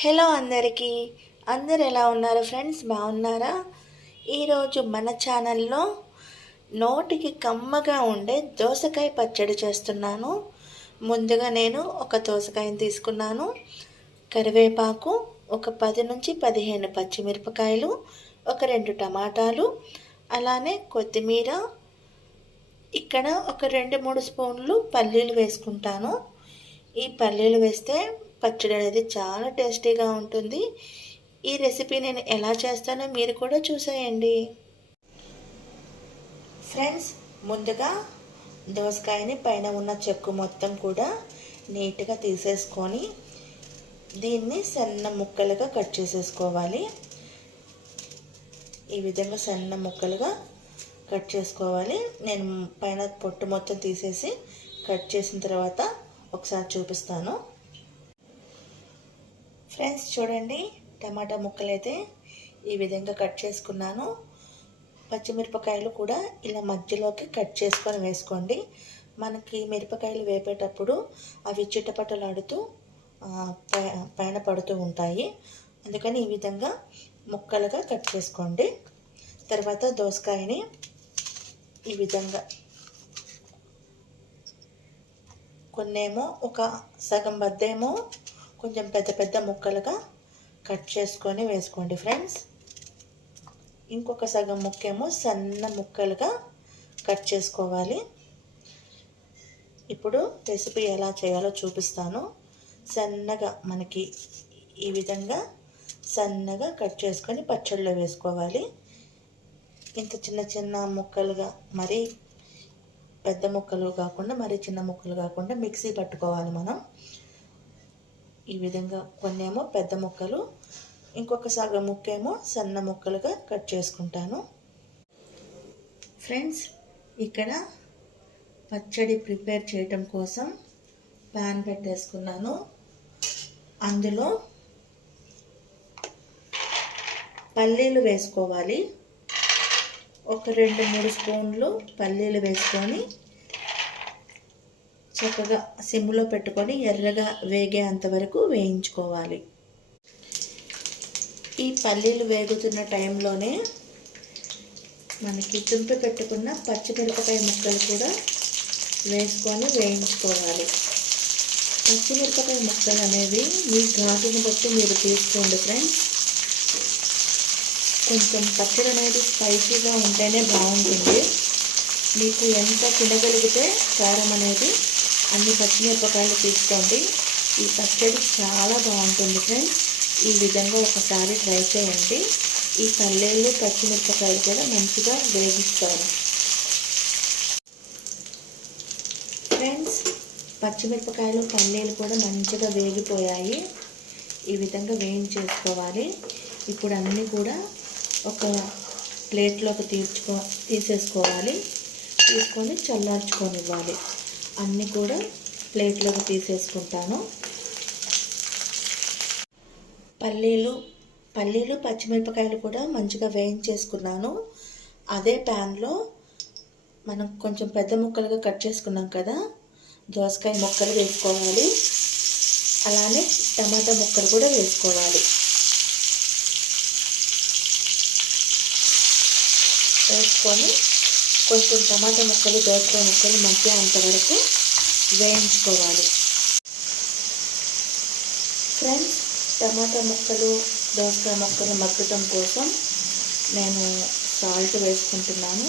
Hello అందరికీ, అందరు ఎలా ఉన్నారు ఫ్రెండ్స్? బాగున్నారా? ఈరోజు మన ఛానల్లో నోటికి కమ్మగా ఉండే దోసకాయ పచ్చడి చేస్తున్నాను. ముందుగా నేను ఒక దోసకాయని తీసుకున్నాను, కరివేపాకు, ఒక 10 నుంచి 15 పచ్చిమిరపకాయలు, ఒక 2 టమాటాలు, అలానే కొత్తిమీర, ఇక్కడ ఒక 2-3 స్పూన్లు పల్లీలు వేసుకుంటాను. ఈ పల్లీలు వేస్తే పచ్చడి అనేది చాలా టేస్టీగా ఉంటుంది. ఈ రెసిపీ నేను ఎలా చేస్తానో మీరు కూడా చూసేయండి ఫ్రెండ్స్. ముందుగా దోసకాయని పైన ఉన్న చెక్కు మొత్తం కూడా నీట్గా తీసేసుకొని దీన్ని సన్న ముక్కలుగా కట్ చేసేసుకోవాలి. ఈ విధంగా సన్న ముక్కలుగా కట్ చేసుకోవాలి. నేను పైన పొట్టు మొత్తం తీసేసి కట్ చేసిన తర్వాత ఒకసారి చూపిస్తాను ఫ్రెండ్స్. చూడండి, టమాటా ముక్కలు అయితే ఈ విధంగా కట్ చేసుకున్నాను. పచ్చిమిరపకాయలు కూడా ఇలా మధ్యలోకి కట్ చేసుకొని వేసుకోండి. మనకి మిరపకాయలు వేపేటప్పుడు అవి చిటపటలాడుతూ పైన పడుతూ ఉంటాయి, అందుకని ఈ విధంగా ముక్కలుగా కట్ చేసుకోండి. తర్వాత దోసకాయని ఈ విధంగా కొన్నేమో ఒక సగం బద్దేమో కొంచెం పెద్ద పెద్ద ముక్కలుగా కట్ చేసుకొని వేసుకోండి ఫ్రెండ్స్. ఇంకొక సగం ముక్కేమో సన్న ముక్కలుగా కట్ చేసుకోవాలి. ఇప్పుడు రెసిపీ ఎలా చేయాలో చూపిస్తాను. సన్నగా మనకి ఈ విధంగా సన్నగా కట్ చేసుకొని పచ్చడిలో వేసుకోవాలి. ఇంత చిన్న చిన్న ముక్కలుగా, మరీ పెద్ద ముక్కలు కాకుండా మరీ చిన్న ముక్కలు కాకుండా మిక్సీ పట్టుకోవాలి మనం. ఈ విధంగా కొన్నేమో పెద్ద ముక్కలు, ఇంకొక సగం ముక్కేమో సన్న ముక్కలుగా కట్ చేసుకుంటాను ఫ్రెండ్స్. ఇక్కడ పచ్చడి ప్రిపేర్ చేయటం కోసం ప్యాన్ పెట్టేసుకున్నాను. అందులో పల్లీలు వేసుకోవాలి. ఒక 2-3 స్పూన్లు పల్లీలు వేసుకొని చక్కగా సిమ్లో పెట్టుకొని ఎర్రగా వేగేంత వరకు వేయించుకోవాలి. ఈ పల్లీలు వేగుతున్న టైంలోనే మనకి తుంపి పెట్టుకున్న పచ్చిమిరపకాయ ముక్కలు కూడా వేసుకొని వేయించుకోవాలి. పచ్చిమిరపకాయ ముక్కలు అనేవి మీ ఘాటును బట్టి మీరు తీసుకోండి ఫ్రెండ్స్. కొంచెం పచ్చడి అనేది స్పైసీగా ఉంటేనే బాగుంటుంది. మీకు ఎంత తినగలిగితే కారం అనేది అన్ని పచ్చిమిరపకాయలు తీసుకోండి. ఈ పచ్చడి చాలా బాగుంటుంది ఫ్రెండ్స్. ఈ విధంగా ఒకసారి ట్రై చేయండి. ఈ పల్లీలు పచ్చిమిరపకాయలు కూడా మంచిగా వేగిస్తాను ఫ్రెండ్స్. పచ్చిమిరపకాయలు పల్లీలు కూడా మంచిగా వేగిపోయాయి. ఈ విధంగా వేయించేసుకోవాలి. ఇప్పుడు అన్నీ కూడా ఒక ప్లేట్లోకి తీసేసుకోవాలి. తీసుకొని చల్లార్చుకొనివ్వాలి. అన్నీ కూడా ప్లేట్లోకి తీసేసుకుంటాను. పల్లీలు పచ్చిమిరపకాయలు కూడా మంచిగా వేయించేసుకున్నాను. అదే ప్యాన్లో మనం కొంచెం పెద్ద ముక్కలుగా కట్ చేసుకున్నాం కదా, దోసకాయ ముక్కలు వేసుకోవాలి. అలానే టమాటా ముక్కలు కూడా వేసుకోవాలి. వేసుకొని కొంచెం టమాటా ముక్కలు దోసకాయ ముక్కలు మధ్య అంతవరకు వేయించుకోవాలి ఫ్రెండ్స్. టమాటా ముక్కలు దోసకాయ ముక్కలు మగ్గటం కోసం నేను సాల్ట్ వేసుకుంటున్నాను.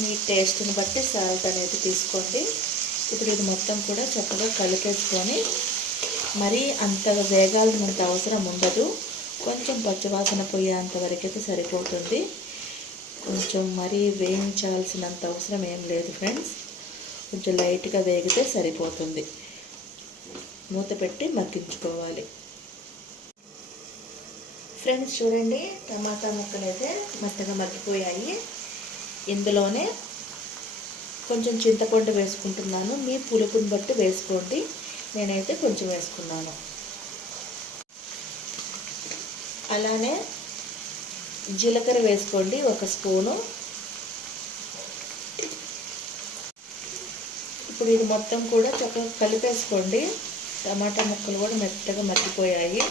మీ టేస్ట్ని బట్టి సాల్ట్ అనేది తీసుకోండి. ఇప్పుడు ఇది మొత్తం కూడా చక్కగా కలిపేసుకొని, మరీ అంతగా వేగాల్సినంత అవసరం ఉండదు. కొంచెం పచ్చివాసన పోయేంత వరకైతే సరిపోతుంది. కొంచెం మరీ వేయించాల్సినంత అవసరం ఏం లేదు ఫ్రెండ్స్. కొంచెం లైట్గా వేగితే సరిపోతుంది. మూత పెట్టి మగ్గించుకోవాలి ఫ్రెండ్స్. చూడండి, టమాటా ముక్కలు అయితే మెత్తగా మగ్గిపోయాయి. ఇందులోనే కొంచెం చింతపండు వేసుకుంటున్నాను. మీ పులుపుని బట్టి వేసుకోండి. నేనైతే కొంచెం వేసుకున్నాను. అలానే జీలకర్ర వేసుకోండి, 1 స్పూను. ఇప్పుడు ఇది మొత్తం కూడా చక్కగా కలిపేసుకోండి. టమాటా ముక్కలు కూడా మెత్తగా మగ్గిపోయాయి.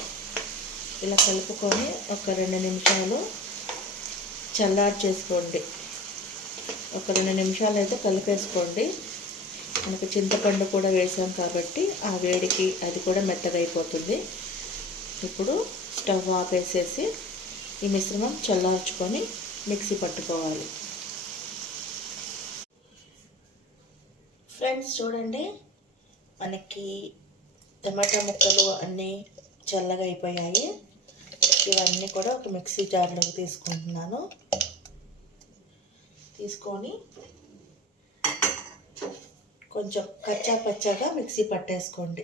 ఇలా కలుపుకొని ఒక 2 నిమిషాలు చల్లారి చేసుకోండి. ఒక 2 నిమిషాలు అయితే కలిపేసుకోండి. మనకు చింతపండు కూడా వేసాం కాబట్టి ఆ వేడికి అది కూడా మెత్తగా అయిపోతుంది. ఇప్పుడు స్టవ్ ఆపేసేసి ఈ మిశ్రమం చల్లార్చుకొని మిక్సీ పట్టుకోవాలి. ఫ్రెండ్స్ చూడండి, మనకి టమాటా ముక్కలు అన్నీ చల్లగా అయిపోయాయి. ఇవన్నీ కూడా ఒక మిక్సీ జార్లోకి తీసుకుంటున్నాను. తీసుకొని కొంచెం కచ్చా పచ్చాగా మిక్సీ పట్టేసుకోండి.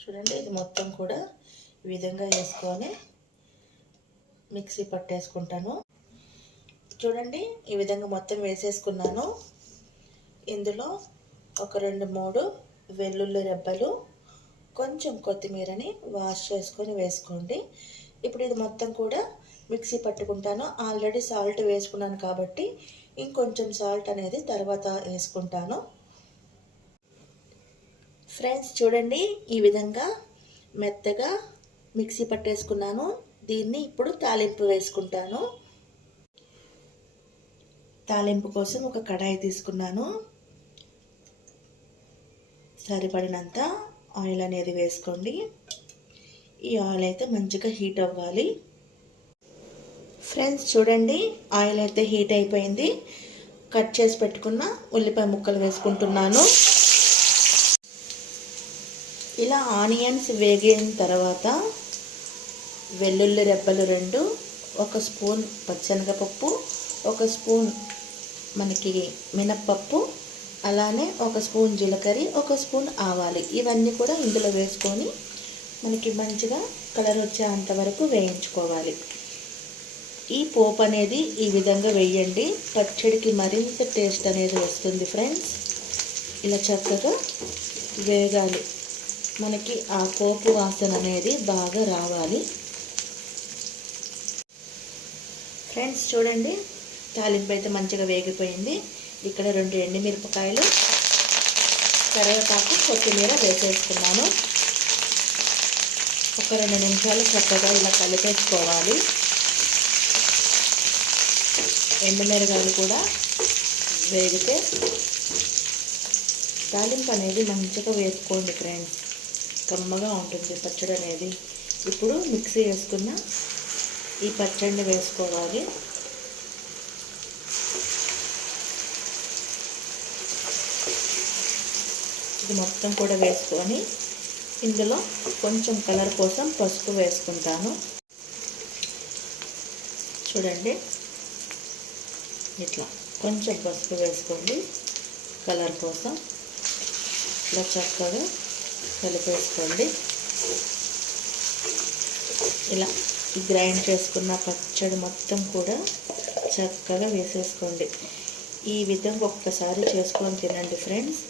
చూడండి, ఇది మొత్తం కూడా ఈ విధంగా వేసుకొని మిక్సీ పట్టేసుకుంటాను. చూడండి, ఈ విధంగా మొత్తం వేసేసుకున్నాను. ఇందులో ఒక 2-3 వెల్లుల్లి రెబ్బలు, కొంచెం కొత్తిమీరని వాష్ చేసుకొని వేసుకోండి. ఇప్పుడు ఇది మొత్తం కూడా మిక్సీ పట్టుకుంటాను. ఆల్రెడీ సాల్ట్ వేసుకున్నాను కాబట్టి ఇంకొంచెం సాల్ట్ అనేది తర్వాత వేసుకుంటాను. ఫ్రెండ్స్ చూడండి, ఈ విధంగా మెత్తగా మిక్సీ పట్టేసుకున్నాను. దీన్ని ఇప్పుడు తాలింపు వేసుకుంటాను. తాలింపు కోసం ఒక కడాయి తీసుకున్నాను. సరిపడినంత ఆయిల్ అనేది వేసుకోండి. ఈ ఆయిల్ అయితే మంచిగా హీట్ అవ్వాలి. ఫ్రెండ్స్ చూడండి, ఆయిల్ అయితే హీట్ అయిపోయింది. కట్ చేసి పెట్టుకున్న ఉల్లిపాయ ముక్కలు వేసుకుంటున్నాను. ఇలా ఆనియన్స్ వేగిన తర్వాత వెల్లుల్లి రెబ్బలు 2, 1 స్పూన్ పచ్చెనగపప్పు, 1 స్పూన్ మనకి మినప్పప్పు, అలానే 1 స్పూన్ జీలకర్ర, 1 స్పూన్ ఆవాలు, ఇవన్నీ కూడా ఇందులో వేసుకొని మనకి మంచిగా కలర్ వచ్చేంత వరకు వేయించుకోవాలి. ఈ పోపు అనేది ఈ విధంగా వేయండి, పచ్చడికి మరింత టేస్ట్ అనేది వస్తుంది. ఫ్రెండ్స్ ఇలా చక్కగా వేగాలి. మనకి ఆ పోపు వాసన అనేది బాగా రావాలి. ఫ్రెండ్స్ చూడండి, తాలింపు అయితే మంచిగా వేగిపోయింది. ఇక్కడ 2 ఎండుమిరపకాయలు, కరివేపాకు, కొత్తిమీర వేసేసుకున్నాను. ఒక 2 నిమిషాలు చక్కగా ఇలా కలిపేసుకోవాలి. ఎండుమిరపకాయలు కూడా వేగితే తాలింపు అనేది మంచిగా వేసుకోండి ఫ్రెండ్స్, కమ్మగా ఉంటుంది పచ్చడి అనేది. ఇప్పుడు మిక్సీ వేసుకున్న ఈ పచ్చడిని వేసుకోవాలి. ఇది మొత్తం కూడా వేసుకొని ఇందులో కొంచెం కలర్ కోసం పసుపు వేసుకుంటాను. చూడండి, ఇట్లా కొంచెం పసుపు వేసుకోండి కలర్ కోసం. ఇలా చక్కగా కలిపేసుకోండి. ఇలా గ్రైండ్ చేసుకున్న పచ్చడి మొత్తం కూడా చక్కగా వేసేసుకోండి. ఈ విధంగా ఒక్కసారి చేసుకొని తినండి ఫ్రెండ్స్.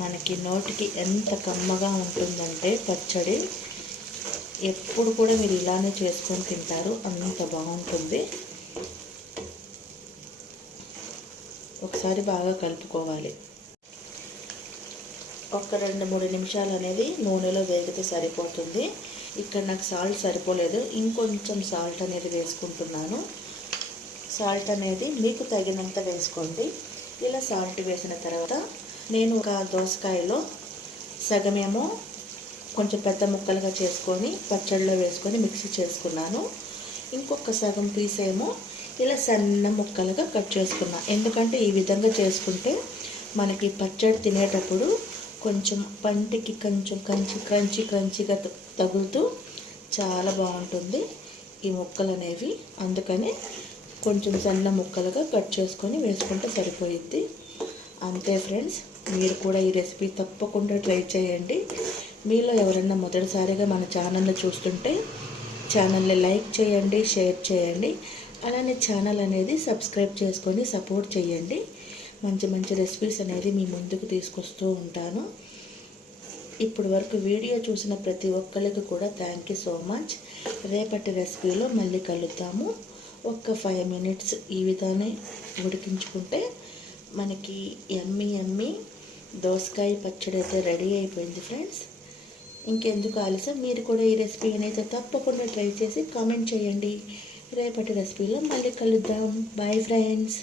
మనకి నోటికి ఎంత కమ్మగా ఉంటుందంటే పచ్చడి, ఎప్పుడు కూడా మీరు ఇలానే చేసుకొని తింటారు, అంత బాగుంటుంది. ఒకసారి బాగా కలుపుకోవాలి. ఒక 2-3 నిమిషాలు అనేది నూనెలో వేగితే సరిపోతుంది. ఇక్కడ నాకు సాల్ట్ సరిపోలేదు, ఇంకొంచెం సాల్ట్ అనేది వేసుకుంటున్నాను. సాల్ట్ అనేది మీకు తగినంత వేసుకోండి. ఇలా సాల్ట్ వేసిన తర్వాత నేను ఒక దోసకాయలో సగమేమో కొంచెం పెద్ద ముక్కలుగా చేసుకొని పచ్చడిలో వేసుకొని మిక్సీ చేసుకున్నాను. ఇంకొక సగం పీస్ ఏమో ఇలా సన్న ముక్కలుగా కట్ చేసుకున్నా. ఎందుకంటే ఈ విధంగా చేసుకుంటే మనకి పచ్చడి తినేటప్పుడు కొంచెం పంటికి కొంచెం క్రంచిగా తగులుతూ చాలా బాగుంటుంది ఈ ముక్కలు అనేవి. అందుకని కొంచెం సన్న ముక్కలుగా కట్ చేసుకొని వేసుకుంటే సరిపోయిద్ది. అంతే ఫ్రెండ్స్, మీరు కూడా ఈ రెసిపీ తప్పకుండా ట్రై చేయండి. మీలో ఎవరైనా మొదటిసారిగా మన ఛానల్ని చూస్తుంటే ఛానల్ని లైక్ చేయండి, షేర్ చేయండి. అలానే ఛానల్ అనేది సబ్స్క్రైబ్ చేసుకొని సపోర్ట్ చేయండి. మంచి మంచి రెసిపీస్ అనేది మీ ముందుకు తీసుకొస్తూ ఉంటాను. ఇప్పటి వరకు వీడియో చూసిన ప్రతి ఒక్కరికి కూడా థ్యాంక్ యూ సో మచ్. రేపటి రెసిపీలో మళ్ళీ కలుద్దాము. ఒక్క 5 మినిట్స్ ఈ విధాన్ని ఉడికించుకుంటే మనకి యమ్మీ దోసకాయ పచ్చడి అయితే రెడీ అయిపోయింది ఫ్రెండ్స్. ఇంకెందుకు ఆలస్యం, మీరు కూడా ఈ రెసిపీ అయితే తప్పకుండా ట్రై చేసి కామెంట్ చేయండి. రేపటి రెసిపీలో మళ్ళీ కలుద్దాం. Bye friends.